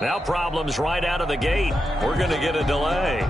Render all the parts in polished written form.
Now problems right out of the gate. We're going to get a delay.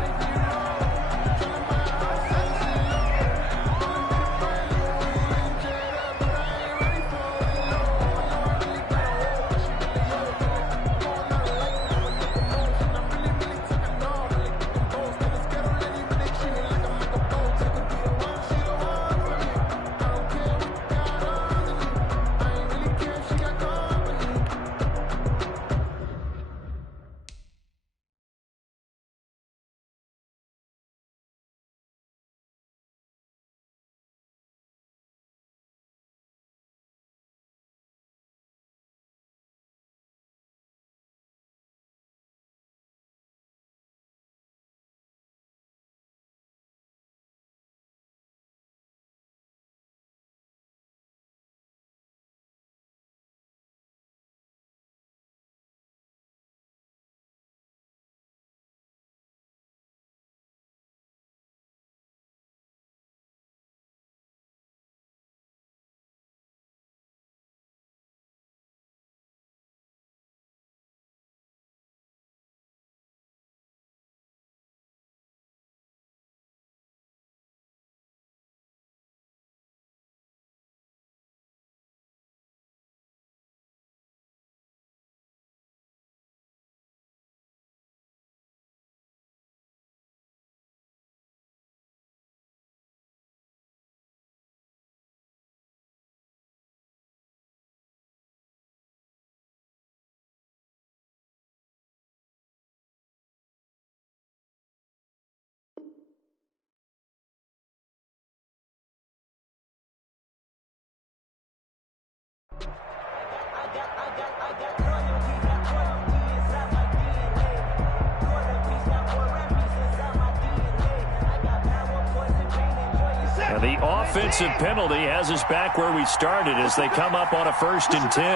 And the offensive penalty has us back where we started as they come up on a 1st and 10.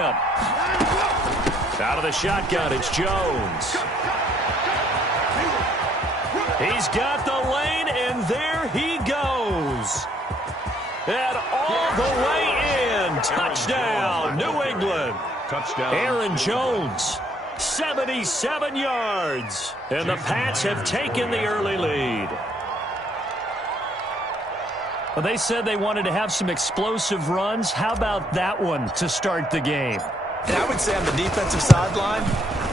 Out of the shotgun, it's Jones. He's got the lane, and there he goes. And all the way in. Touchdown, New England. Touchdown. Aaron Jones, 77 yards. And the Pats have taken the early lead. Well, they said they wanted to have some explosive runs. How about that one to start the game? And I would say on the defensive sideline,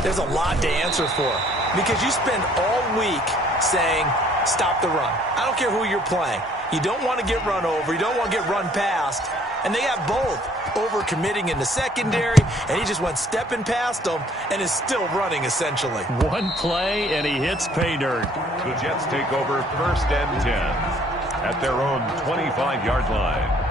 there's a lot to answer for. Because you spend all week saying, stop the run. I don't care who you're playing. You don't want to get run over. You don't want to get run past. And they got both over-committing in the secondary, and he just went stepping past them and is still running, essentially. One play, and he hits pay dirt. The Jets take over 1st and 10 at their own 25-yard line.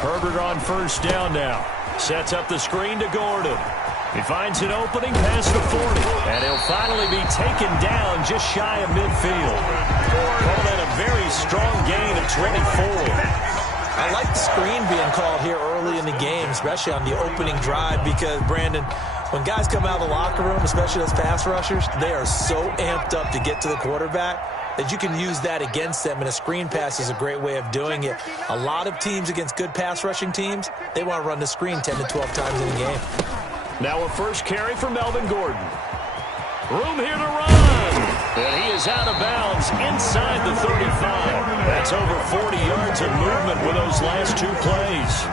Herbert on 1st down now. Sets up the screen to Gordon. He finds an opening past the 40. And he'll finally be taken down just shy of midfield. Called that a very strong gain of 24. I like the screen being called here early in the game, especially on the opening drive, because, Brandon, when guys come out of the locker room, especially those pass rushers, they are so amped up to get to the quarterback that you can use that against them, and a screen pass is a great way of doing it. A lot of teams against good pass rushing teams, they want to run the screen 10 to 12 times in a game. Now a first carry for Melvin Gordon. Room here to run. And he is out of bounds inside the 35. That's over 40 yards of movement with those last 2 plays.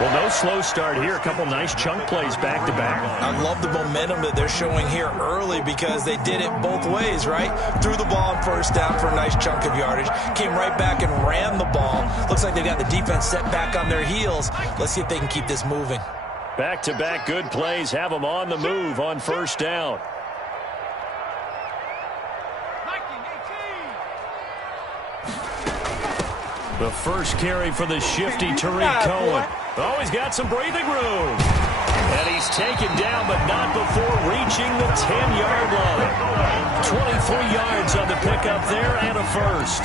Well, no slow start here. A couple nice chunk plays back-to-back. I love the momentum that they're showing here early because they did it both ways, right? Threw the ball on 1st down for a nice chunk of yardage. Came right back and ran the ball. Looks like they got the defense set back on their heels. Let's see if they can keep this moving. Back-to-back good plays have them on the move on 1st down. The first carry for the shifty Tariq Cohen. Oh, he's got some breathing room. And he's taken down, but not before reaching the 10-yard line. 23 yards on the pickup there and a first.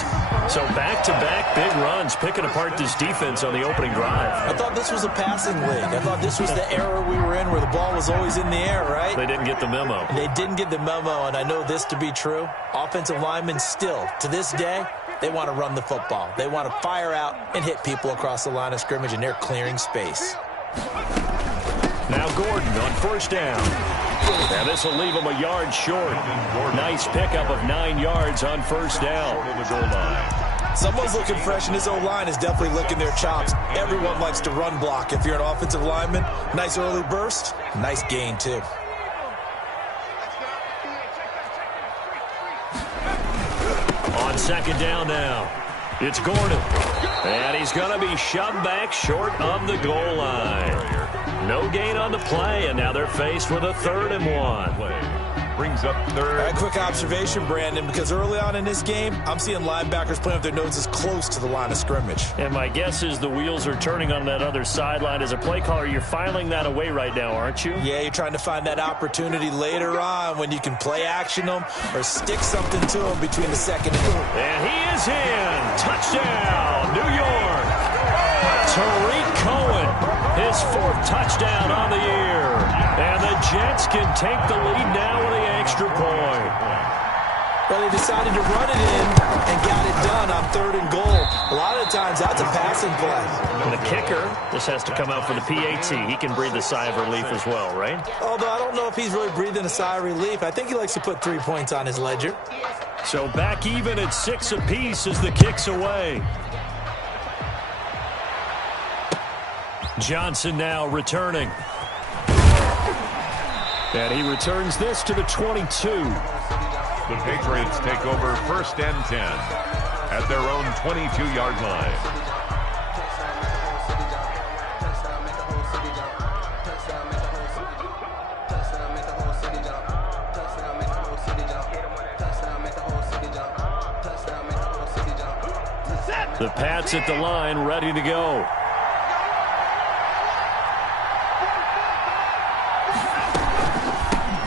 So back-to-back big runs, picking apart this defense on the opening drive. I thought this was a passing league. I thought this was the era we were in where the ball was always in the air, right? They didn't get the memo. They didn't get the memo, and I know this to be true. Offensive linemen still, to this day, they want to run the football. They want to fire out and hit people across the line of scrimmage, and they're clearing space. Now Gordon on first down. Now this will leave him a yard short. Nice pickup of 9 yards on first down. Someone's looking fresh, and this O-line is definitely licking their chops. Everyone likes to run block. If you're an offensive lineman, nice early burst, nice gain too. On second down now, it's Gordon. And he's going to be shoved back short of the goal line. No gain on the play, and now they're faced with a 3rd and 1. Brings up third. A quick observation, Brandon, because early on in this game, I'm seeing linebackers playing with their noses close to the line of scrimmage. And my guess is the wheels are turning on that other sideline. As a play caller, you're filing that away right now, aren't you? Yeah, you're trying to find that opportunity later on when you can play action them or stick something to them between the second and third. And he is in. Touchdown, New York. Tariq Cohen, his 4th touchdown on the year. And the Jets can take the lead now with the extra point. Well, they decided to run it in and got it done on 3rd and goal. A lot of the times, that's a passing play. And the kicker, this has to come out for the PAT. He can breathe a sigh of relief as well, right? Although I don't know if he's really breathing a sigh of relief. I think he likes to put 3 points on his ledger. So back even at 6 apiece as the kick's away. Johnson now returning. And he returns this to the 22. The Patriots take over 1st and 10 at their own 22-yard line. The Pats at the line, ready to go.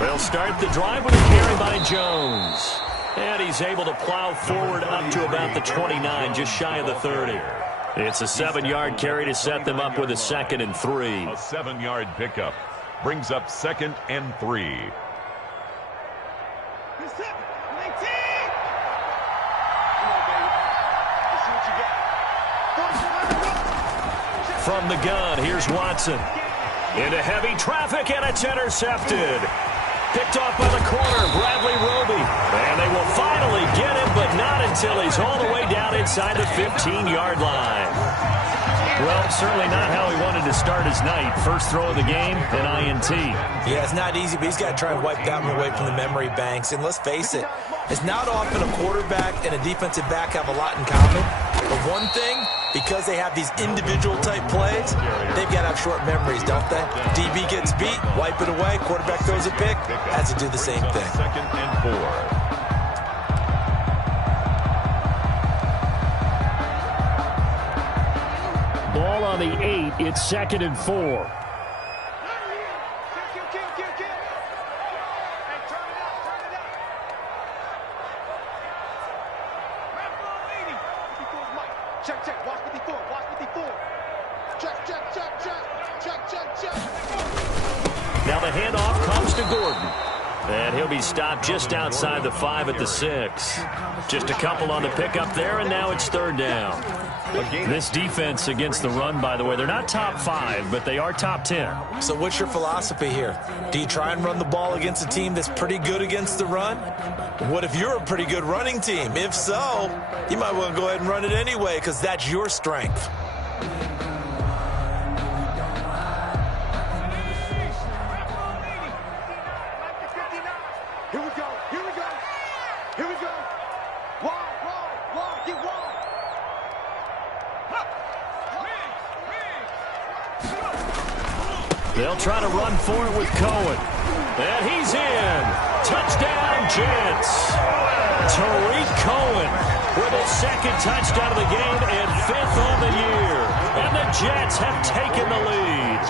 They'll start the drive with a carry by Jones. And he's able to plow forward up to about the 29, just shy of the 30. It's a 7-yard carry to set them up with a 2nd and 3. A 7-yard pickup brings up 2nd and 3. From the gun, here's Watson. Into heavy traffic, and it's intercepted. Picked off by the corner, Bradley Roby. And they will finally get him, but not until he's all the way down inside the 15-yard line. Well, certainly not how he wanted to start his night. First throw of the game, an INT. Yeah, it's not easy, but he's got to try and wipe that one away from the memory banks. And let's face it, it's not often a quarterback and a defensive back have a lot in common. But one thing, because they have these individual type plays, they've got to have short memories, don't they? DB gets beat, wipe it away, quarterback throws a pick, has to do the same thing. 2nd and 4. Ball on the 8, it's 2nd and 4. Now the handoff comes to Gordon. And he'll be stopped just outside the 5 at the 6. Just a couple on the pickup there, and now it's 3rd down. This defense against the run, by the way, they're not top 5, but they are top 10. So what's your philosophy here? Do you try and run the ball against a team that's pretty good against the run? What if you're a pretty good running team? If so, you might want to go ahead and run it anyway because that's your strength. They'll try to run for it with Cohen. And he's in. Touchdown, Jets. Tariq Cohen with his 2nd touchdown of the game and 5th on the year. And the Jets have taken the lead.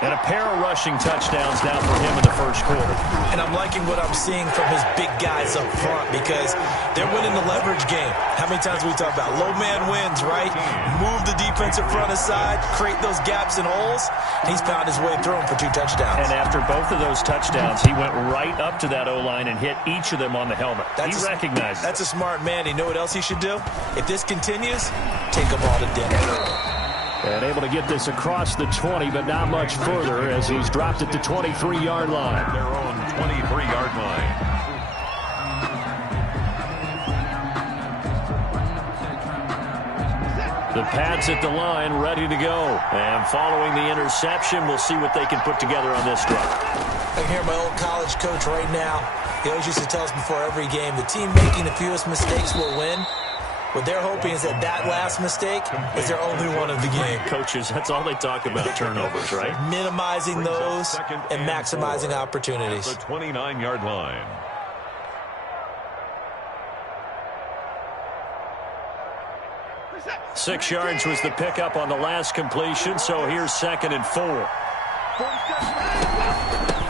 And a pair of rushing touchdowns now for him in the first quarter. And I'm liking what I'm seeing from his big guys up front because they're winning the leverage game. How many times we talk about low man wins, right? Move the defensive front aside, create those gaps and holes. He's found his way through them for 2 touchdowns. And after both of those touchdowns, he went right up to that O-line and hit each of them on the helmet. He recognized it. That's a smart man. You know what else he should do? If this continues, take them all to dinner. And able to get this across the 20, but not much further as he's dropped at the 23-yard line. Their own 23-yard line. The Pats at the line, ready to go. And following the interception, we'll see what they can put together on this drive. I can hear my old college coach right now. He always used to tell us before every game, the team making the fewest mistakes will win. What they're hoping is that last mistake is their only one of the game. Coaches, that's all they talk about, turnovers, right? Minimizing those and maximizing opportunities. The 29-yard line. Six yards was the pickup on the last completion, so here's 2nd and 4.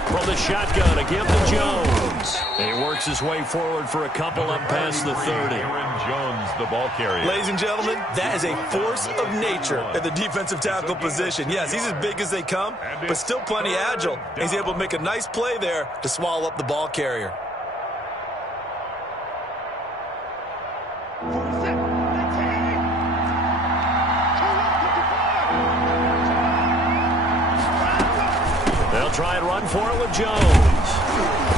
From the shotgun, a give to Jones. He works his way forward for a couple up past the 30. Aaron Jones, the ball carrier. Ladies and gentlemen, that is a force of nature at the defensive tackle position. Yes, he's as big as they come, but still plenty agile. He's able to make a nice play there to swallow up the ball carrier. They'll try and run for it with Jones.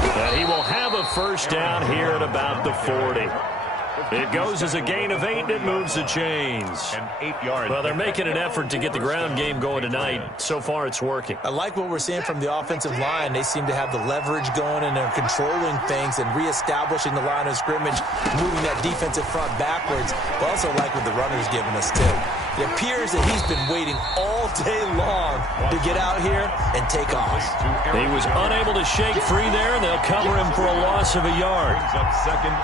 And he will have a first down here at about the 40. It goes as a gain of 8, and it moves the chains. And 8 yards. Well, they're making an effort to get the ground game going tonight. So far, it's working. I like what we're seeing from the offensive line. They seem to have the leverage going, and they're controlling things and reestablishing the line of scrimmage, moving that defensive front backwards. I also like what the runner's giving us, too. It appears that he's been waiting all day long to get out here and take off. He was unable to shake free there, and they'll cover him for a loss of a yard.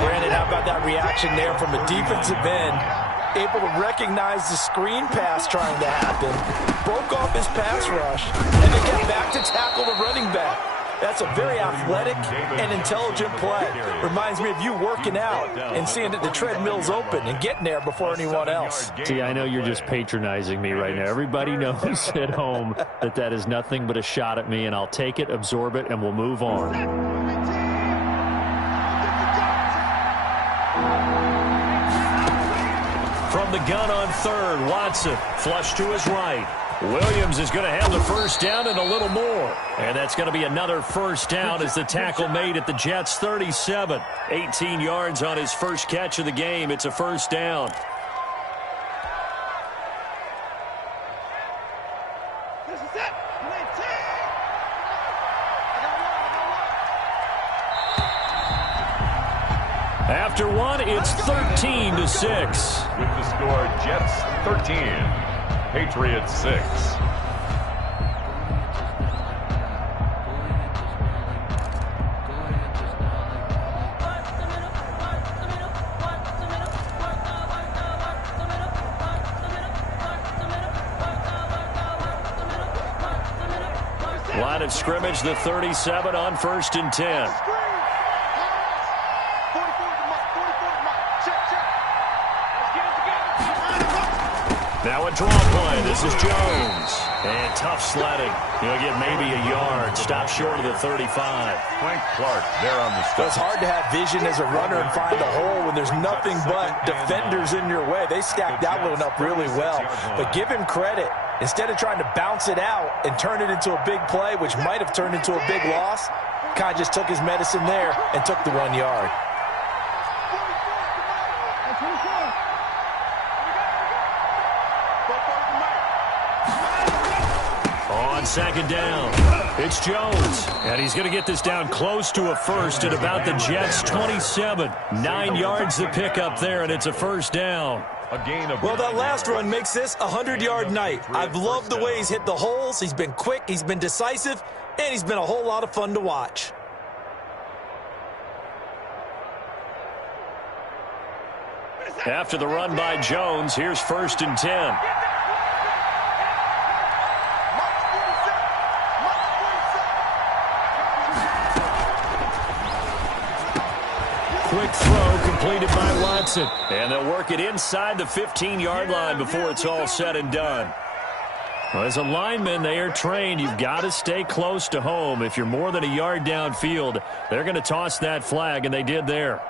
Brandon, how about that reaction there from a defensive end? Able to recognize the screen pass trying to happen, broke off his pass rush, and then get back to tackle the running back. That's a very athletic and intelligent play. Reminds me of you working out and seeing that the treadmill's open and getting there before anyone else. See, I know you're just patronizing me right now. Everybody knows at home that that is nothing but a shot at me, and I'll take it, absorb it, and we'll move on. From the gun on 3rd, Watson, flush to his right. Williams is going to have the first down and a little more. And that's going to be another first down as the tackle made at the Jets' 37. 18 yards on his first catch of the game. It's a first down. After one, it's 13-6. With the score, Jets 13. Patriots 6. Line of scrimmage, the 37 on 1st and 10. Now a draw play. This is Jones. And tough sledding. He'll get maybe a yard. Stop short of the 35. Frank Clark there on the stop. It's hard to have vision as a runner and find a hole when there's nothing but defenders in your way. They stacked that one up really well. But give him credit. Instead of trying to bounce it out and turn it into a big play, which might have turned into a big loss, kind of just took his medicine there and took the 1 yard. On 2nd down, it's Jones. And he's going to get this down close to a first at about the Jets' 27. 9 yards to pick up there, and it's a first down. A gain of well, that last run makes this a 100-yard night. I've loved the way he's hit the holes. He's been quick, he's been decisive, and he's been a whole lot of fun to watch. After the run by Jones, here's 1st and 10. quick throw completed by Watson. And they'll work it inside the 15-yard line before it's all said and done. Well, as a lineman, they are trained. You've got to stay close to home. If you're more than a yard downfield, they're going to toss that flag, and they did there.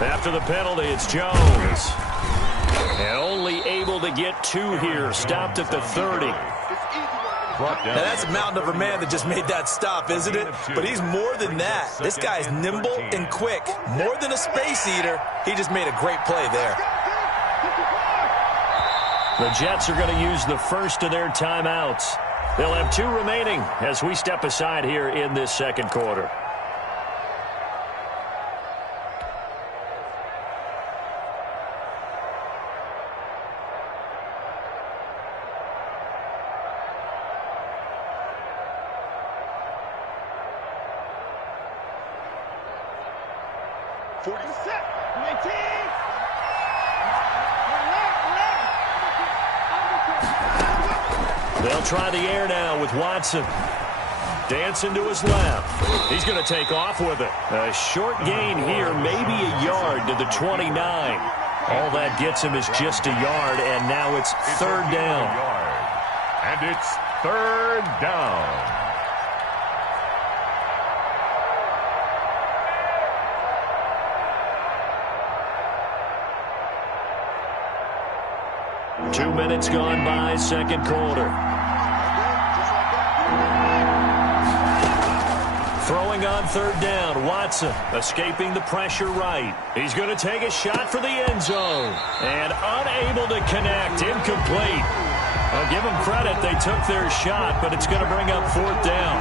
After the penalty, it's Jones. And only able to get 2 here. Stopped at the 30. Now, that's a mountain of a man that just made that stop, isn't it? But he's more than that. This guy's nimble and quick. More than a space eater. He just made a great play there. The Jets are going to use the first of their timeouts. They'll have 2 remaining as we step aside here in this second quarter. They'll try the air now with Watson. Dancing to his left. He's going to take off with it. A short gain here, maybe a yard to the 29. All that gets him is just a yard, and now it's 3rd down. And it's 3rd down. Two minutes gone by, second quarter. Throwing on 3rd down, Watson escaping the pressure right. He's going to take a shot for the end zone. And unable to connect, incomplete. I'll give them credit, they took their shot, but it's going to bring up 4th down.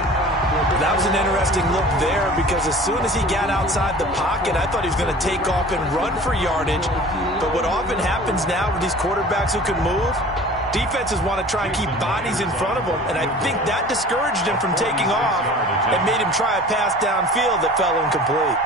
That was an interesting look there because as soon as he got outside the pocket, I thought he was going to take off and run for yardage. But what often happens now with these quarterbacks who can move, defenses want to try and keep bodies in front of them, and I think that discouraged him from taking off and made him try a pass downfield that fell incomplete.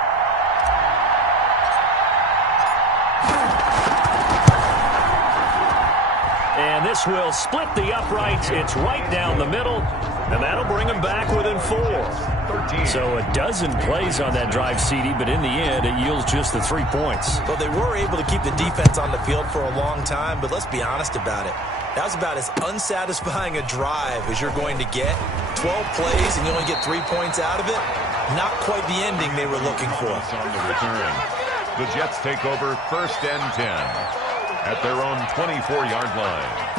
And this will split the uprights. It's right down the middle, and that'll bring them back within 4. So a dozen plays on that drive, CD, but in the end, it yields just the 3 points. Well, they were able to keep the defense on the field for a long time, but let's be honest about it. That was about as unsatisfying a drive as you're going to get. 12 plays and you only get 3 points out of it. Not quite the ending they were looking for. On the return, the Jets take over 1st and 10 at their own 24-yard line.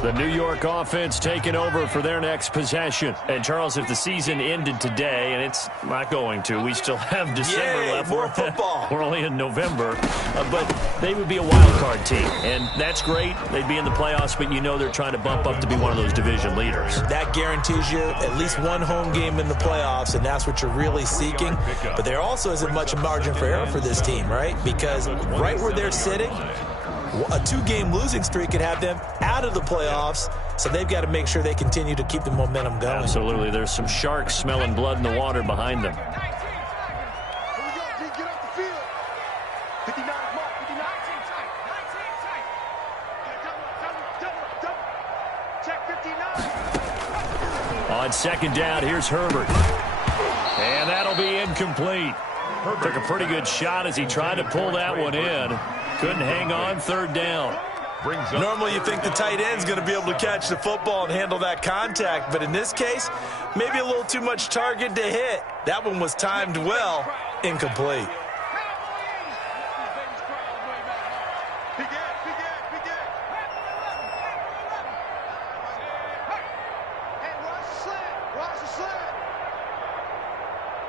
The New York offense taking over for their next possession. And, Charles, if the season ended today, and it's not going to, we still have December left. More football. We're only in November. But they would be a wild card team. And that's great. They'd be in the playoffs, but you know they're trying to bump up to be one of those division leaders. That guarantees you at least one home game in the playoffs, and that's what you're really seeking. But there also isn't much margin for error for this team, right? Because right where they're sitting, a 2-game losing streak could have them out of the playoffs, so they've got to make sure they continue to keep the momentum going. Absolutely. There's some sharks smelling blood in the water behind them. On 2nd down, here's Herbert. And that'll be incomplete. Took a pretty good shot as he tried to pull that one in. Couldn't hang on, 3rd down. Normally you think the tight end's going to be able to catch the football and handle that contact, but in this case, maybe a little too much target to hit. That one was timed well, incomplete.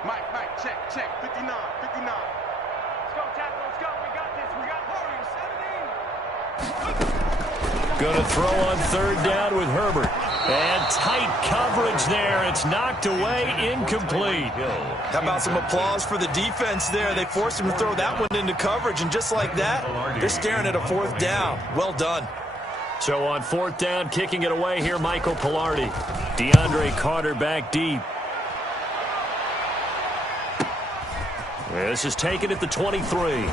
Mike, check, 59. Let's go, tackle, let's go, we got this, we got Going to throw on 3rd down with Herbert. And tight coverage there it's knocked away, incomplete. How about some applause for the defense there? They forced him to throw that one into coverage, and just like that, they're staring at a 4th down. Well done. So on 4th down, kicking it away here, Michael Pilardi. DeAndre Carter back deep. This is taken at the 23.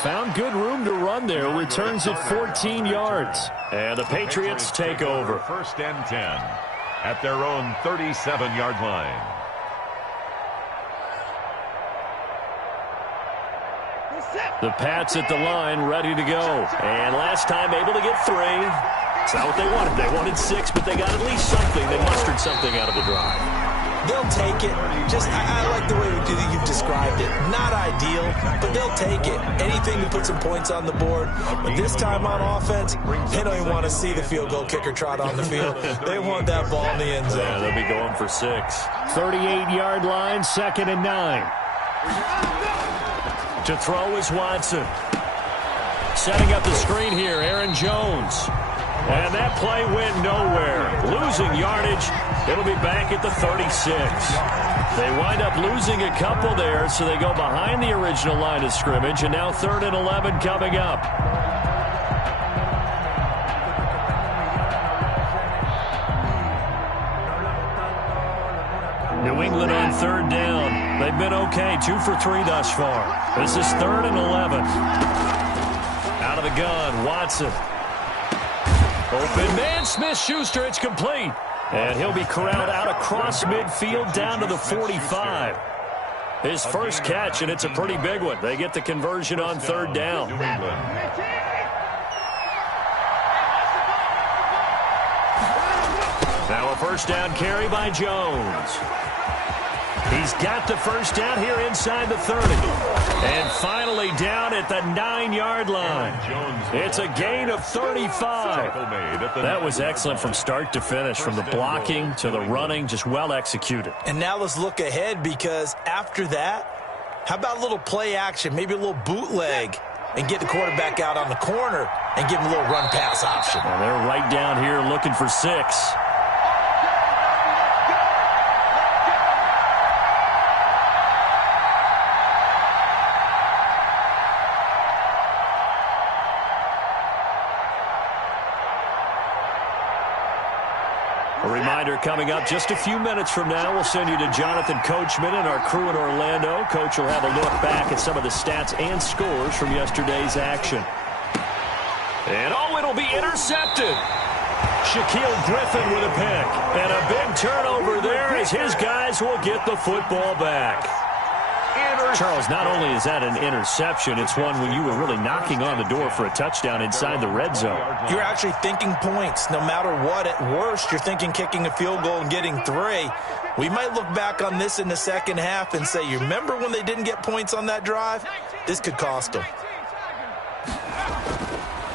Found good room to run there. Returns at 14 yards. And the Patriots take over. 1st and 10 at their own 37-yard line. The Pats at the line, ready to go. And last time able to get 3. It's not what they wanted. They wanted 6, but they got at least something. They mustered something out of the drive. They'll take it. I like the way you've described it. Not ideal, but they'll take it. Anything to put some points on the board. But this time on offense, they don't even want to see the field goal kicker trot on the field. They want that ball in the end zone. Yeah, they'll be going for 6. 38-yard line, 2nd and 9. To throw is Watson. Setting up the screen here, Aaron Jones. And that play went nowhere. Losing yardage. It'll be back at the 36. They wind up losing a couple there, so they go behind the original line of scrimmage, and now 3rd and 11 coming up. New England on 3rd down. They've been okay, 2 for 3 thus far. This is 3rd and 11. Out of the gun, Watson. Open man, Smith-Schuster, it's complete. And he'll be corralled out across midfield down to the 45. His first catch, and it's a pretty big one. They get the conversion on 3rd down. Now a 1st down carry by Jones. He's got the 1st down here inside the 30. And finally down at the 9-yard line. It's a gain of 35. That was excellent from start to finish, from the blocking to the running, just well executed. And now let's look ahead, because after that, how about a little play action, maybe a little bootleg, and get the quarterback out on the corner and give him a little run-pass option. And they're right down here looking for 6. A reminder coming up just a few minutes from now, we'll send you to Jonathan Coachman and our crew in Orlando. Coach will have a look back at some of the stats and scores from yesterday's action. And it'll be intercepted. Shaquille Griffin with a pick. And a big turnover there as his guys will get the football back. Charles, not only is that an interception, it's one when you were really knocking on the door for a touchdown inside the red zone. You're actually thinking points. No matter what, at worst, you're thinking kicking a field goal and getting 3. We might look back on this in the second half and say, you remember when they didn't get points on that drive? This could cost them.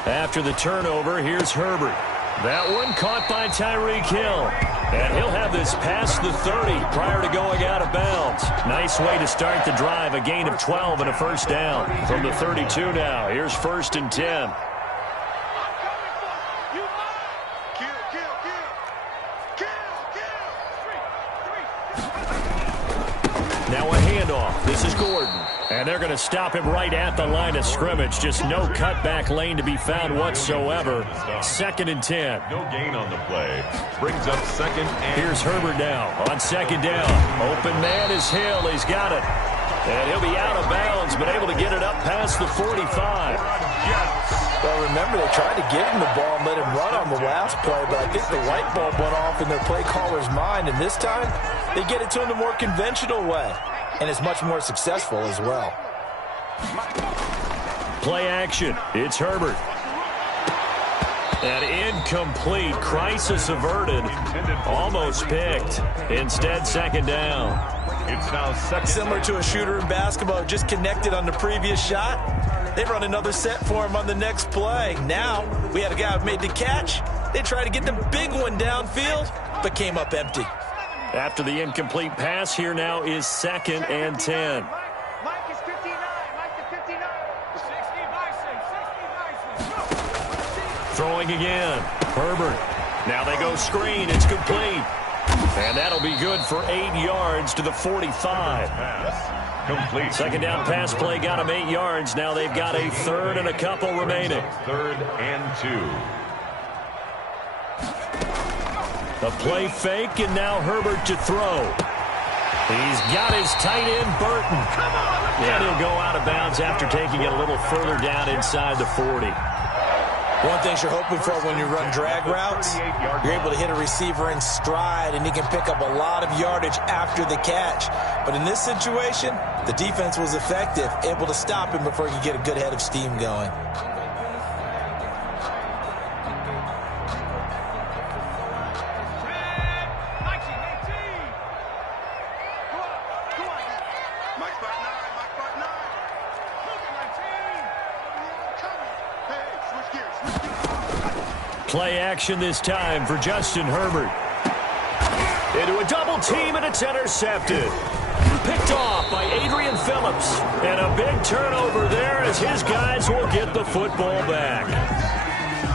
After the turnover, here's Herbert. That one caught by Tyreek Hill. And he'll have this past the 30 prior to going out of bounds. Nice way to start the drive. A gain of 12 and a 1st down from the 32 now. Here's 1st and 10. Now a handoff. This is Gordon. And they're going to stop him right at the line of scrimmage. Just no cutback lane to be found whatsoever. 2nd and 10. No gain on the play. Brings up 2nd and... Here's Herbert now on 2nd down. Open man is Hill. He's got it. And he'll be out of bounds, but able to get it up past the 45. Well, remember, they tried to give him the ball and let him run on the last play, but I think the light bulb went off in their play caller's mind, and this time they get it to him the more conventional way. And it's much more successful as well. Play action. It's Herbert. An incomplete. Crisis averted. Almost picked. Instead, 2nd down. It's now 2nd. Similar to a shooter in basketball, just connected on the previous shot. They run another set for him on the next play. Now, we had a guy who made the catch. They tried to get the big one downfield, but came up empty. After the incomplete pass, here now is 2nd and 10. Mike is 59. Mike is 59. 60 Bison. 60 Bison. Throwing again. Herbert Now they go screen. It's complete. And that'll be good for 8 yards to the 45. Pass complete. Second down pass play got them 8 yards. Now they've got a third and a couple remaining. 3rd and 2. A play fake, and now Herbert to throw. He's got his tight end, Burton. And he'll go out of bounds after taking it a little further down inside the 40. One thing you're hoping for when you run drag routes, you're able to hit a receiver in stride, and he can pick up a lot of yardage after the catch. But in this situation, the defense was effective, able to stop him before he could get a good head of steam going. Play action this time for Justin Herbert. Into a double team, and it's intercepted. Picked off by Adrian Phillips. And a big turnover there as his guys will get the football back.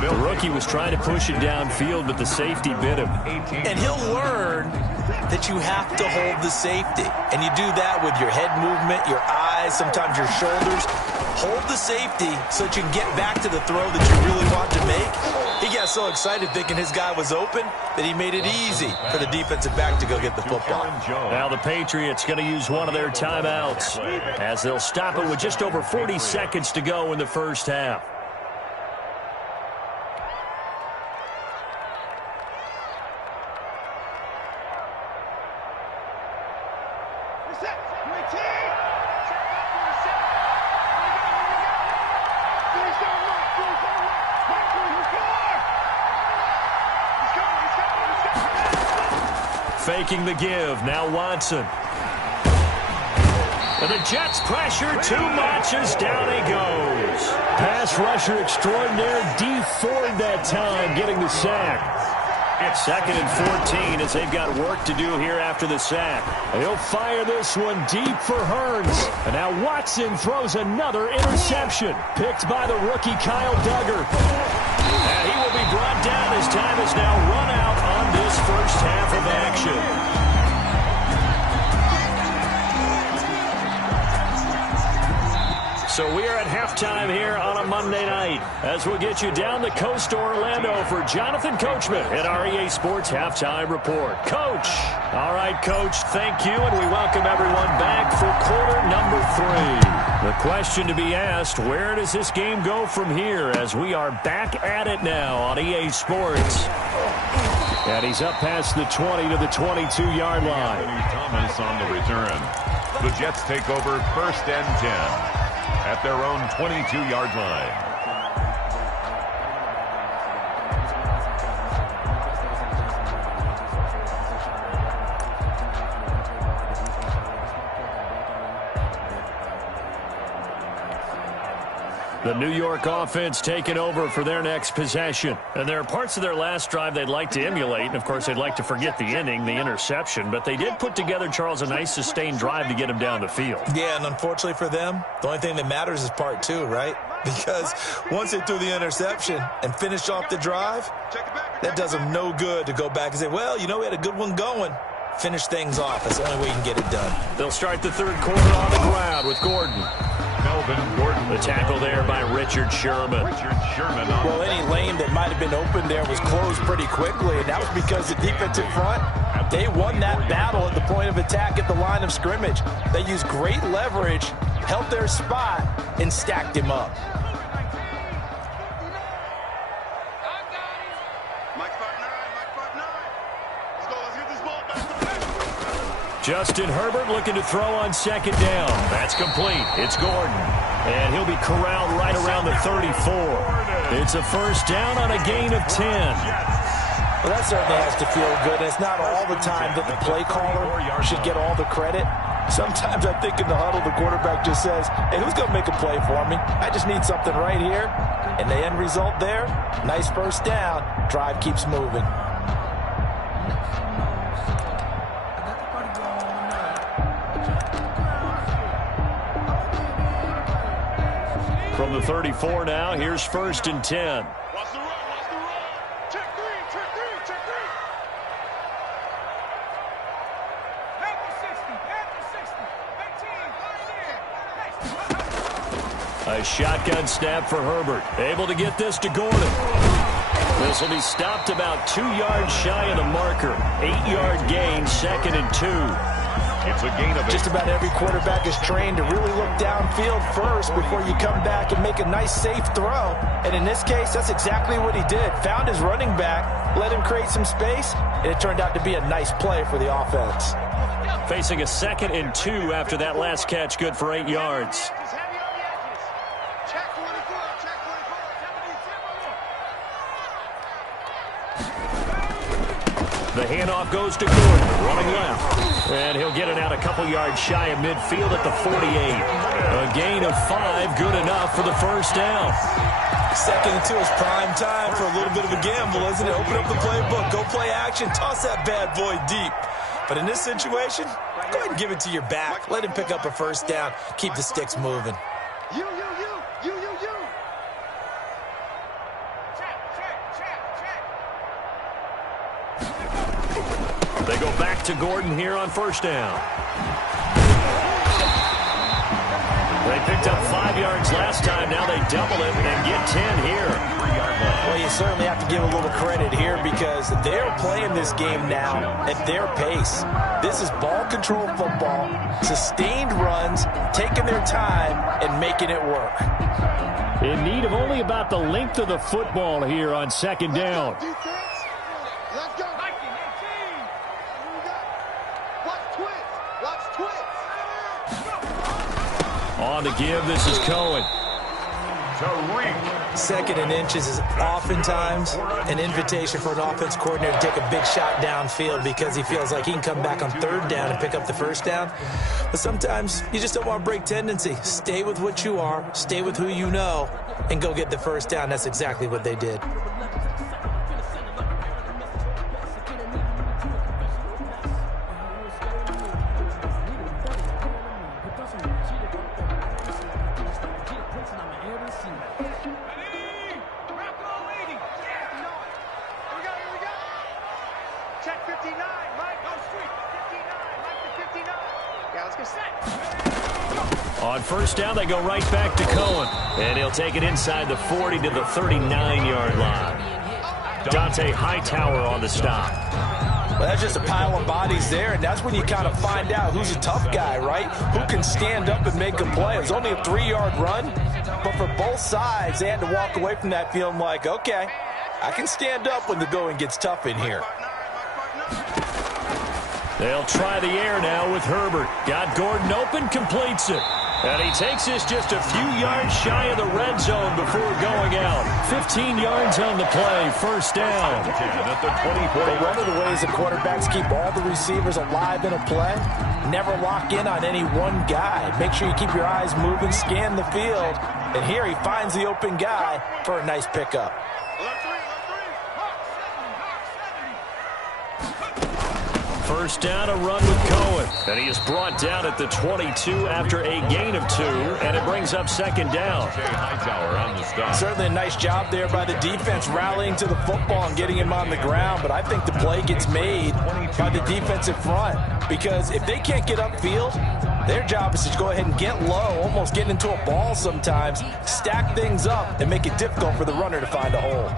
The rookie was trying to push it downfield, but the safety bit him. And he'll learn that you have to hold the safety. And you do that with your head movement, your eyes, sometimes your shoulders. Hold the safety so that you can get back to the throw that you really want to make. He got so excited thinking his guy was open that he made it easy for the defensive back to go get the football. Now the Patriots going to use one of their timeouts as they'll stop it with just over 40 seconds to go in the first half. Faking the give. Now Watson. And the Jets pressure too much as down he goes. Pass rusher extraordinaire. D Ford that time getting the sack. It's 2nd and 14 as they've got work to do here after the sack. He'll fire this one deep for Hearns. And now Watson throws another interception. Picked by the rookie Kyle Duggar. And he will be brought down as time is now run out on this first half of action. So we are at halftime here on a Monday night as we'll get you down the coast to Orlando for Jonathan Coachman at our EA Sports Halftime Report. Coach. All right, Coach, thank you, and we welcome everyone back for quarter number 3. The question to be asked, where does this game go from here as we are back at it now on EA Sports? And he's up past the 20 to the 22-yard line. Thomas on the return. The Jets take over 1st and 10 at their own 22-yard line. The New York offense taking over for their next possession. And there are parts of their last drive they'd like to emulate. And, of course, they'd like to forget the inning, the interception. But they did put together, Charles, a nice sustained drive to get him down the field. Yeah, and unfortunately for them, the only thing that matters is part 2, right? Because once they threw the interception and finished off the drive, that does them no good to go back and say, well, you know, we had a good one going. Finish things off. That's the only way you can get it done. They'll start the third quarter on the ground with Gordon. Melvin Gordon. The tackle there by Richard Sherman. Well, any lane that might have been open there was closed pretty quickly, and that was because the defensive front, they won that battle at the point of attack at the line of scrimmage. They used great leverage, held their spot, and stacked him up. Justin Herbert looking to throw on 2nd down. That's complete. It's Gordon. And he'll be corralled right around the 34. It's a first down on a gain of 10. Well, that certainly has to feel good. It's not all the time that the play caller should get all the credit. Sometimes I think in the huddle, the quarterback just says, hey, who's going to make a play for me? I just need something right here. And the end result there, nice first down. Drive keeps moving. From the 34 now, here's 1st and 10. Watch the run, watch the run. Check 3, check 3, check A shotgun snap for Herbert. Able to get this to Gordon. This will be stopped about 2 yards shy of the marker. 8-yard gain, 2nd and 2. It's a gain of Just about every quarterback is trained to really look downfield first before you come back and make a nice, safe throw. And in this case, that's exactly what he did. Found his running back, let him create some space, and it turned out to be a nice play for the offense. Facing a 2nd and 2 after that last catch, good for 8 yards. The handoff goes to Gordon, running left. And he'll get it out a couple yards shy of midfield at the 48. A gain of 5, good enough for the first down. 2nd and 2 is prime time for a little bit of a gamble, isn't it? Open up the playbook, go play action, toss that bad boy deep. But in this situation, go ahead and give it to your back. Let him pick up a first down. Keep the sticks moving. You. They go back to Gordon here on first down. They picked up 5 yards last time. Now they double it and get 10 here. Well, you certainly have to give a little credit here because they're playing this game now at their pace. This is ball control football, sustained runs, taking their time, and making it work. In need of only about the length of the football here on 2nd down. Let's go. Watch twits. On the give, this is Cohen. 2nd and inches is oftentimes an invitation for an offense coordinator to take a big shot downfield because he feels like he can come back on 3rd down and pick up the first down. But sometimes you just don't want to break tendency. Stay with what you are, stay with who you know, and go get the first down. That's exactly what they did. Check 59, Mike. Go street. 59, Mike to 59. Yeah, let's get set. On first down, they go right back to Cohen. And he'll take it inside the 40 to the 39-yard line. Dante Hightower on the stop. Well, that's just a pile of bodies there, and that's when you kind of find out who's a tough guy, right? Who can stand up and make a play. It was only a 3-yard run, but for both sides, they had to walk away from that feeling like, okay, I can stand up when the going gets tough in here. They'll try the air now with Herbert. Got Gordon open, completes it. And he takes this just a few yards shy of the red zone before going out. 15 yards on the play, first down. At the 24. But one of the ways the quarterbacks keep all the receivers alive in a play, never lock in on any one guy. Make sure you keep your eyes moving, scan the field. And here he finds the open guy for a nice pickup. First down, a run with Cohen. And he is brought down at the 22 after a gain of 2, and it brings up 2nd down. Hightower on the stop. Certainly a nice job there by the defense rallying to the football and getting him on the ground, but I think the play gets made by the defensive front because if they can't get upfield, their job is to go ahead and get low, almost get into a ball sometimes, stack things up, and make it difficult for the runner to find a hole.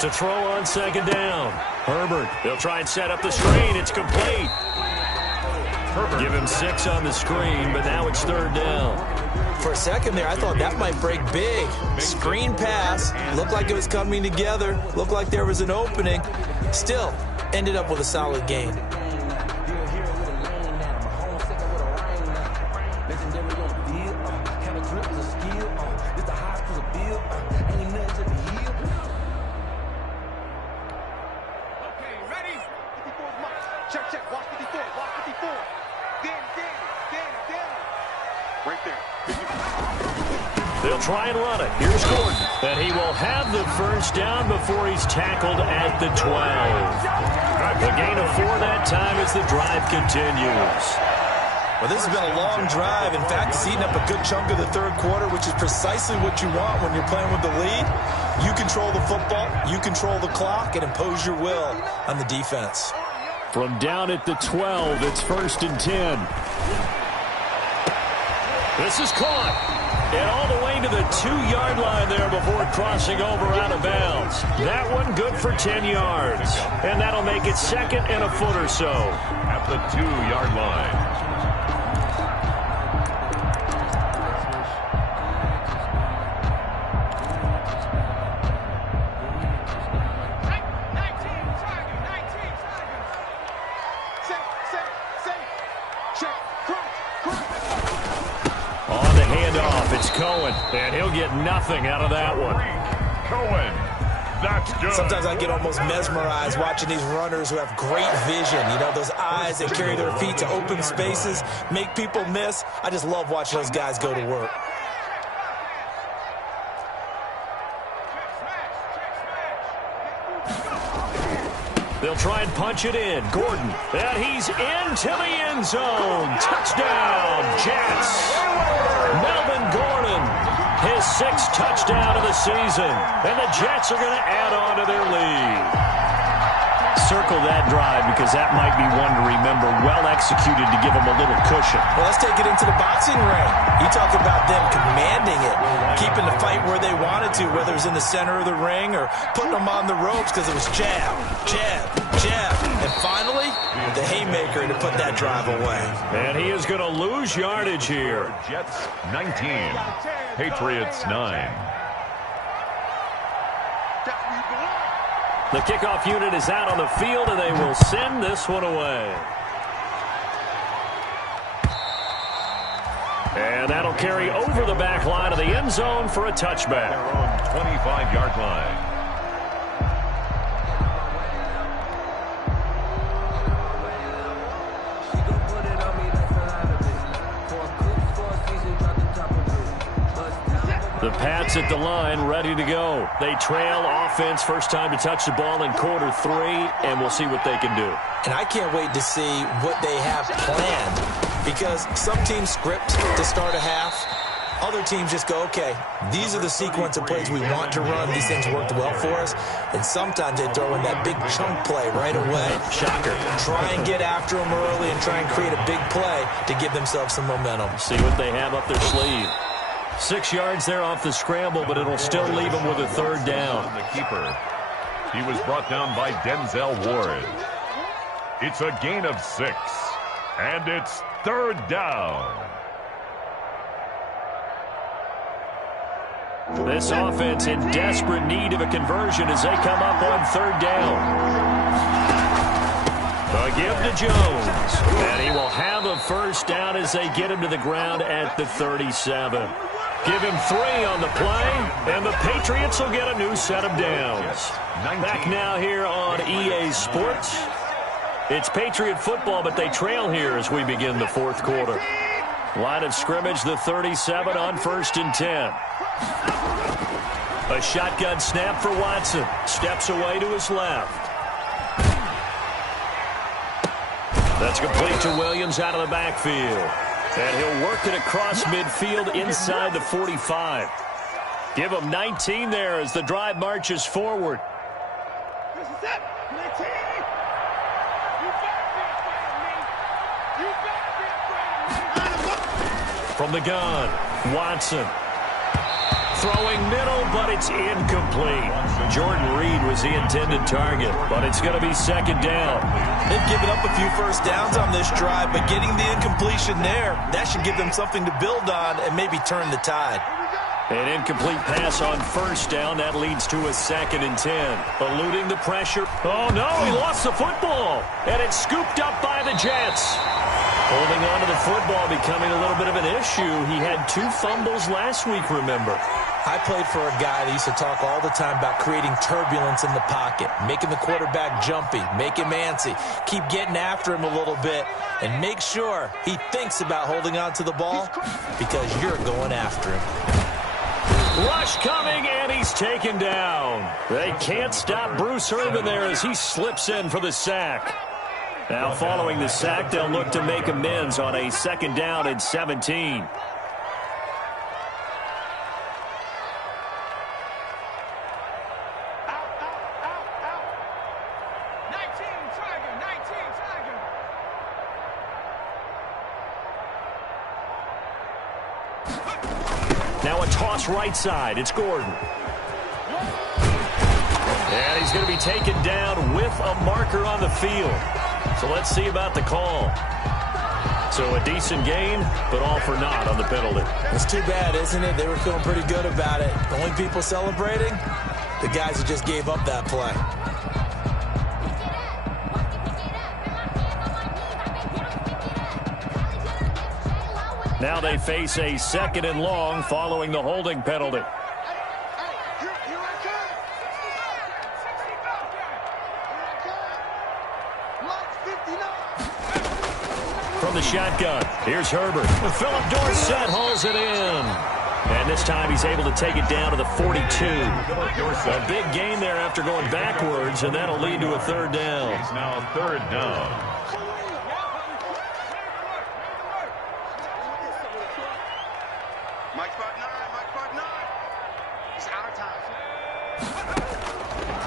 To throw on 2nd down. Herbert, they'll try and set up the screen. It's complete. Herbert. Give him 6 on the screen, but now it's 3rd down. For a second there, I thought that might break big. Screen pass, looked like it was coming together, looked like there was an opening. Still, ended up with a solid gain. Check. Watch 54. Right there. They'll try and run it. Here's Gordon. And he will have the first down before he's tackled at the 12. The gain of 4 that time as the drive continues. Well, this has been a long drive. In fact, it's eaten up a good chunk of the 3rd quarter, which is precisely what you want when you're playing with the lead. You control the football, you control the clock, and impose your will on the defense. From down at the 12, it's 1st and 10. This is caught. And all the way to the 2-yard line there before crossing over out of bounds. That one good for 10 yards. And that'll make it 2nd and a foot or so. At the 2-yard line. On the handoff, it's Cohen, and he'll get nothing out of that one. Cohen, that's good. Sometimes I get almost mesmerized watching these runners who have great vision. You know, those eyes that carry their feet to open spaces, make people miss. I just love watching those guys go to work. They'll try and punch it in. Gordon, and he's into the end zone. Touchdown, Jets. Melvin Gordon, his 6th touchdown of the season. And the Jets are going to add on to their lead. Circle that drive because that might be one to remember. Well executed to give them a little cushion. Well, let's take it into the boxing ring. You talk about them commanding it, keeping the fight where they wanted to, whether it was in the center of the ring or putting them on the ropes because it was jab, jab, jab. And finally, the haymaker to put that drive away. And he is going to lose yardage here. Jets 19, Patriots 9. The kickoff unit is out on the field, and they will send this one away. And that'll carry over the back line of the end zone for a touchback. Their own 25-yard line. The Pats at the line, ready to go. They trail offense, first time to touch the ball in quarter 3, and we'll see what they can do. And I can't wait to see what they have planned because some teams script to start a half. Other teams just go, okay, these are the sequence of plays we want to run. These things worked well for us. And sometimes they throw in that big chunk play right away. Shocker. Try and get after them early and try and create a big play to give themselves some momentum. See what they have up their sleeve. 6 yards there off the scramble, but it'll still leave them with a 3rd down. The keeper. He was brought down by Denzel Ward. It's a gain of 6, and it's 3rd down. This offense in desperate need of a conversion as they come up on 3rd down. A give to Jones, and he will have a 1st down as they get him to the ground at the 37. Give him 3 on the play, and the Patriots will get a new set of downs. Back now here on EA Sports. It's Patriot football, but they trail here as we begin the 4th quarter. Line of scrimmage, the 37 on 1st and 10. A shotgun snap for Watson. Steps away to his left. That's complete to Williams out of the backfield. And he'll work it across midfield inside the 45. Give him 19 there as the drive marches forward. From the gun, Watson. Throwing middle, but it's incomplete. Jordan Reed was the intended target, but it's going to be 2nd down. They've given up a few 1st downs on this drive, but getting the incompletion there, that should give them something to build on and maybe turn the tide. An incomplete pass on 1st down. That leads to a 2nd and 10. Eluding the pressure. Oh, no, he lost the football. And it's scooped up by the Jets. Holding on to the football becoming a little bit of an issue. He had 2 fumbles last week, remember. I played for a guy that used to talk all the time about creating turbulence in the pocket, making the quarterback jumpy, make him antsy, keep getting after him a little bit, and make sure he thinks about holding on to the ball because you're going after him. Rush coming, and he's taken down. They can't stop Bruce Irvin there as he slips in for the sack. Now following the sack, they'll look to make amends on a 2nd down and 17. Now a toss right side. It's Gordon. And he's going to be taken down with a marker on the field. So let's see about the call. So a decent game, but all for naught on the penalty. It's too bad, isn't it? They were feeling pretty good about it. The only people celebrating, the guys who just gave up that play. Now they face a 2nd and long following the holding penalty. From the shotgun, here's Herbert. Philip Dorsett hauls it in. And this time he's able to take it down to the 42. A big gain there after going backwards, and that'll lead to a 3rd down. It's now 3rd down.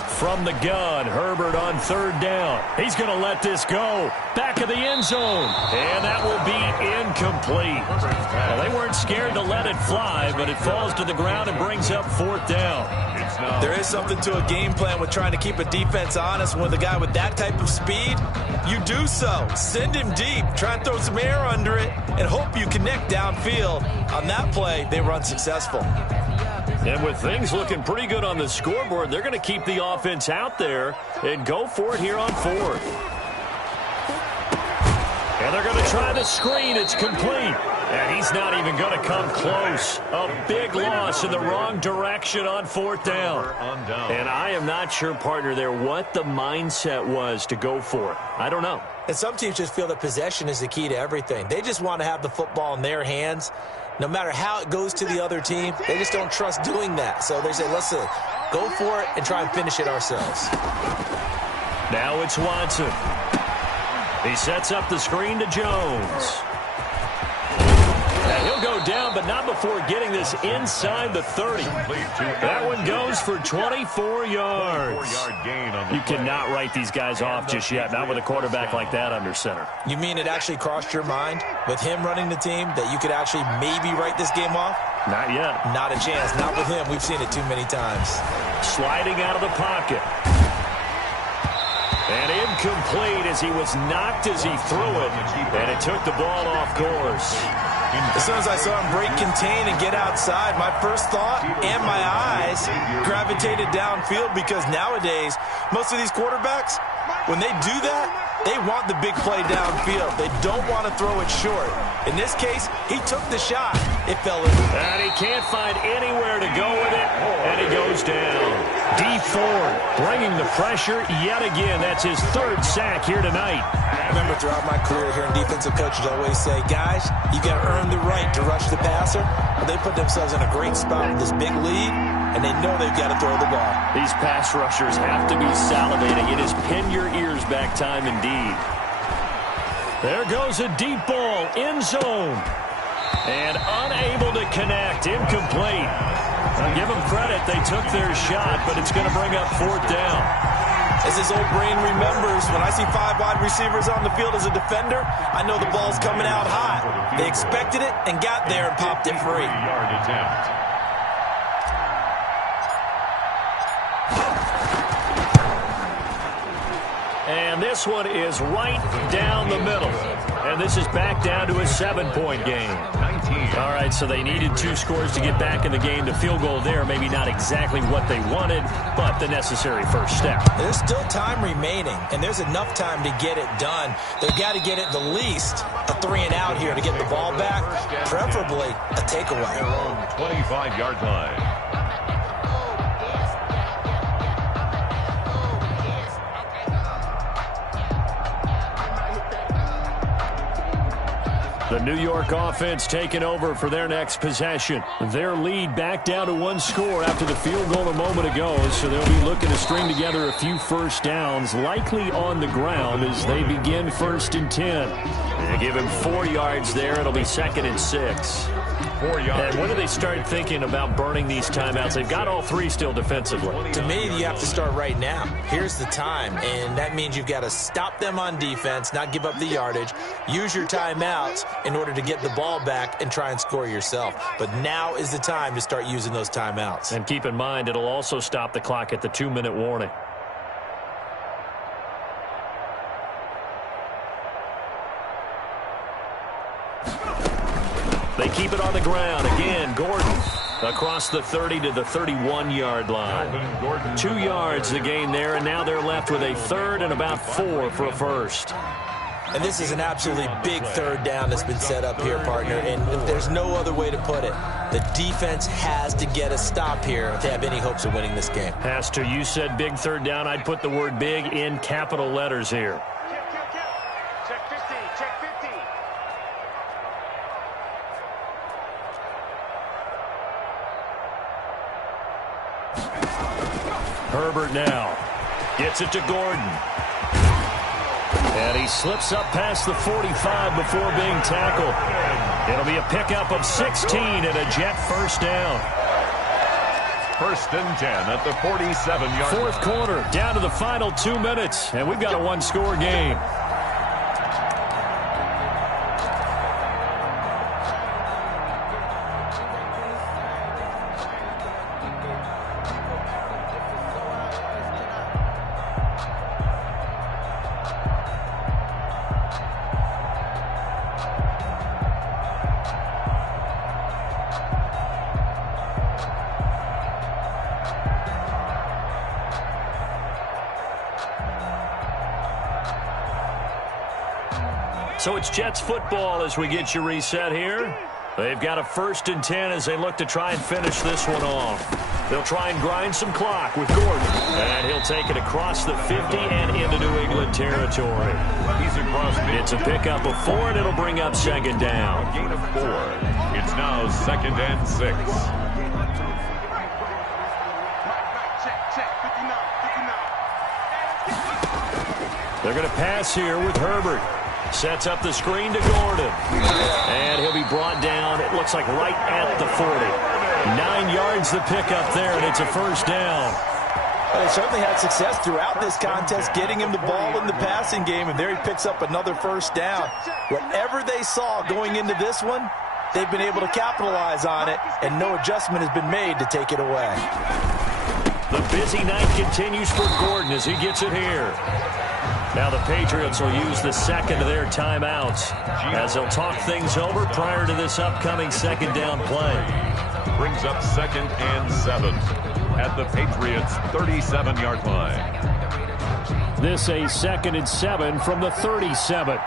From the gun, Herbert on 3rd down. He's going to let this go. Back of the end zone. And that will be incomplete. Well, they weren't scared to let it fly, but it falls to the ground and brings up 4th down. There is something to a game plan with trying to keep a defense honest. With a guy with that type of speed, you do so. Send him deep. Try and throw some air under it and hope you connect downfield. On that play, they were unsuccessful. And with things looking pretty good on the scoreboard, they're going to keep the offense out there and go for it here on 4th. And they're going to try the screen. It's complete. And he's not even going to come close. A big loss in the wrong direction on 4th down. And I am not sure, partner, there what the mindset was to go for it. I don't know. And some teams just feel that possession is the key to everything. They just want to have the football in their hands. No matter how it goes to the other team, they just don't trust doing that. So they say, listen, go for it and try and finish it ourselves. Now it's Watson. He sets up the screen to Jones. And he'll go down, but not before getting this inside the 30. That one goes for 24 yards. You cannot write these guys off just yet, not with a quarterback like that under center. You mean it actually crossed your mind with him running the team that you could actually maybe write this game off? Not yet. Not a chance. Not with him. We've seen it too many times. Sliding out of the pocket. And incomplete as he was knocked as he threw it. And it took the ball off course. As soon as I saw him break contain and get outside, my first thought and my eyes gravitated downfield, because nowadays, most of these quarterbacks, when they do that, they want the big play downfield. They don't want to throw it short. In this case, he took the shot. It fell in. And he can't find anywhere to go with it, and he goes down. D Ford bringing the pressure yet again. That's his 3rd sack here tonight. I remember throughout my career hearing defensive coaches always say, guys, you got to earn the right to rush the passer. Well, they put themselves in a great spot with this big lead, and they know they've got to throw the ball. These pass rushers have to be salivating. It is pin your ears back time indeed. There goes a deep ball, end zone. And unable to connect, incomplete. I'll give them credit, they took their shot, but it's going to bring up 4th down. As his old brain remembers, when I see 5 wide receivers on the field as a defender, I know the ball's coming out hot. They expected it and got there and popped it free. And this one is right down the middle. And this is back down to a 7-point game. All right, so they needed 2 scores to get back in the game. The field goal there, maybe not exactly what they wanted, but the necessary first step. There's still time remaining, and there's enough time to get it done. They've got to get at the least a 3-and-out here to get the ball back, preferably a takeaway. 25-yard line. The New York offense taking over for their next possession. Their lead back down to 1 score after the field goal a moment ago, so they'll be looking to string together a few first downs, likely on the ground as they begin 1st and 10. They give him 4 yards there. It'll be 2nd and 6. 4 yards. And when do they start thinking about burning these timeouts? They've got all three still defensively. To me, you have to start right now. Here's the time, and that means you've got to stop them on defense, not give up the yardage, use your timeouts in order to get the ball back and try and score yourself. But now is the time to start using those timeouts. And keep in mind, it'll also stop the clock at the 2-minute warning. They keep it on the ground. Again, Gordon across the 30 to the 31-yard line. 2 yards the gain there, and now they're left with a third and about 4 for a first. And this is an absolutely big third down that's been set up here, partner, and there's no other way to put it. The defense has to get a stop here to have any hopes of winning this game. Has to. You said big third down. I'd put the word big in capital letters here. Check 50, check 50. Herbert now gets it to Gordon. And he slips up past the 45 before being tackled. It'll be a pickup of 16 and a Jet first down. 1st and 10 at the 47-yard line. Fourth quarter, down to the final 2 minutes, and we've got a one-score game. So it's Jets football as we get you reset here. They've got a 1st and 10 as they look to try and finish this one off. They'll try and grind some clock with Gordon. And he'll take it across the 50 and into New England territory. He's across mid. It's a pickup of 4, and it'll bring up 2nd down. Gain of 4. It's now 2nd and 6. Check, 59. They're going to pass here with Herbert. Sets up the screen to Gordon. And he'll be brought down, it looks like right at the 40. 9 yards the pickup there, and it's a first down. Well, they certainly had success throughout this contest, getting him the ball in the passing game, and there he picks up another first down. Whatever they saw going into this one, they've been able to capitalize on it, and no adjustment has been made to take it away. The busy night continues for Gordon as he gets it here. Now the Patriots will use the second of their timeouts as they'll talk things over prior to this upcoming 2nd down play. Brings up 2nd and 7 at the Patriots' 37-yard line. This a 2nd and 7 from the 37.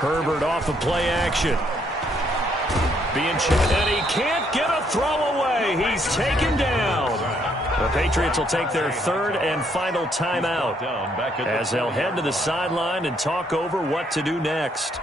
Herbert off of play action. Being checked, and he can't get a throw away. He's taken down. The Patriots will take their 3rd and final timeout as they'll head to the sideline and talk over what to do next.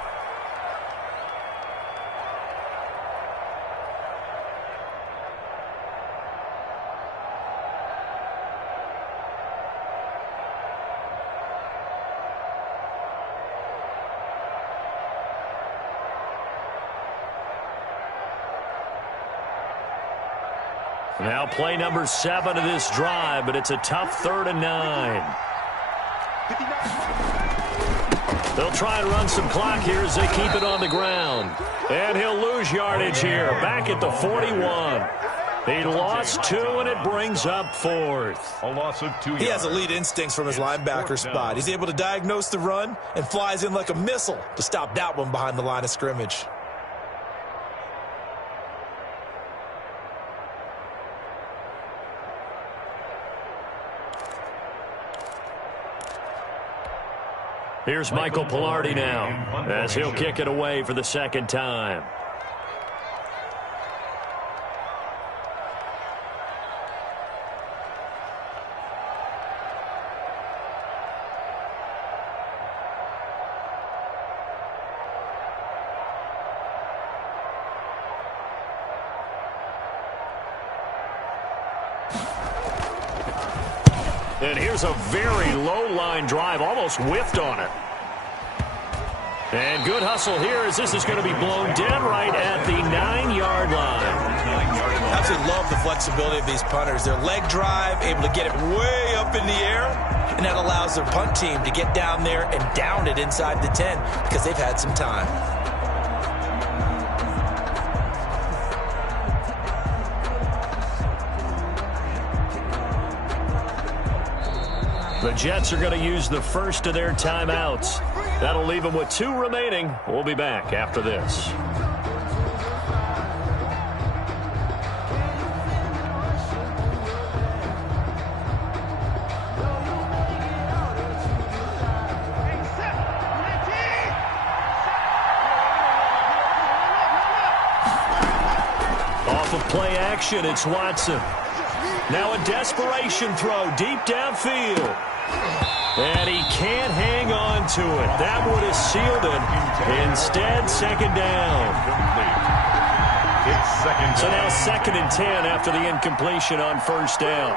Now play number 7 of this drive, but it's a tough 3rd and 9. They'll try and run some clock here as they keep it on the ground. And he'll lose yardage here, back at the 41. He lost 2, and it brings up 4th. A loss of 2 yards. He has elite instincts from his linebacker spot. He's able to diagnose the run and flies in like a missile to stop that one behind the line of scrimmage. Here's Michael Pilardi now as he'll kick it away for the 2nd time. And here's a very low line drive, almost whiffed on it. And good hustle here as this is going to be blown dead right at the 9-yard line. I absolutely love the flexibility of these punters. Their leg drive, able to get it way up in the air, and that allows their punt team to get down there and down it inside the 10 because they've had some time. The Jets are going to use the first of their timeouts. That'll leave them with 2 remaining. We'll be back after this. Off of play action, it's Watson. Now a desperation throw deep downfield. And he can't hang on to it. That would have sealed it. Instead, second down. It's second down. So now 2nd and 10 after the incompletion on first down.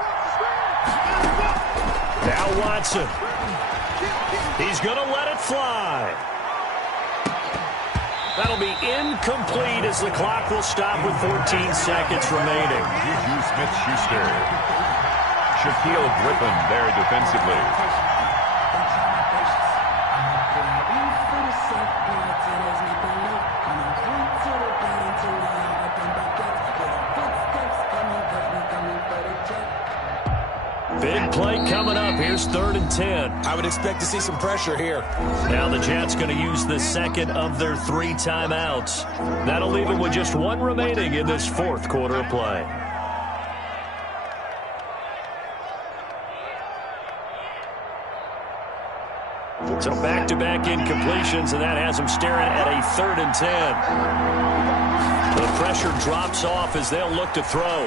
Now Watson. He's going to let it fly. That'll be incomplete as the clock will stop with 14 seconds remaining. Juju Smith-Schuster. Shaquille Griffin there defensively. Big play coming up. Here's 3rd and 10. I would expect to see some pressure here. Now the Jets going to use the second of their 3 timeouts. That'll leave them with just 1 remaining in this 4th quarter of play. So back-to-back incompletions, and that has them staring at a 3rd and 10. The pressure drops off as they'll look to throw.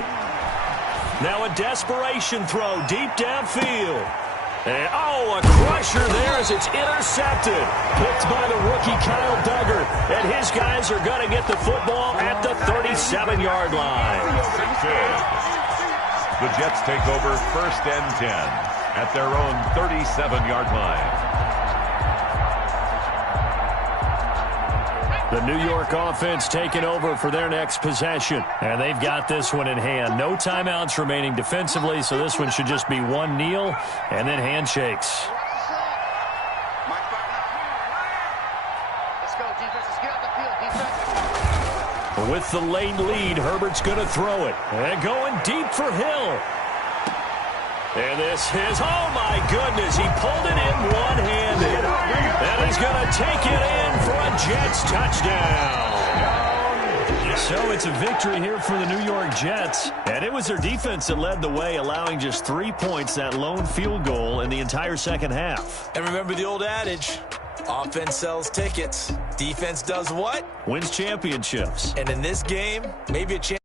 Now a desperation throw deep downfield. And, oh, a crusher there as it's intercepted. Picked by the rookie Kyle Duggar. And his guys are going to get the football at the 37-yard line. The Jets take over 1st and 10 at their own 37-yard line. The New York offense taking over for their next possession. And they've got this one in hand. No timeouts remaining defensively, so this one should just be 1 kneel and then handshakes. Let's go, defense. Let's get out the field, defense. With the late lead, Herbert's going to throw it. And going deep for Hill. And this is, oh my goodness, he pulled it in one-handed. And he's going to take it in for a Jets touchdown. So it's a victory here for the New York Jets. And it was their defense that led the way, allowing just 3 points, that lone field goal in the entire second half. And remember the old adage, offense sells tickets. Defense does what? Wins championships. And in this game, maybe a chance.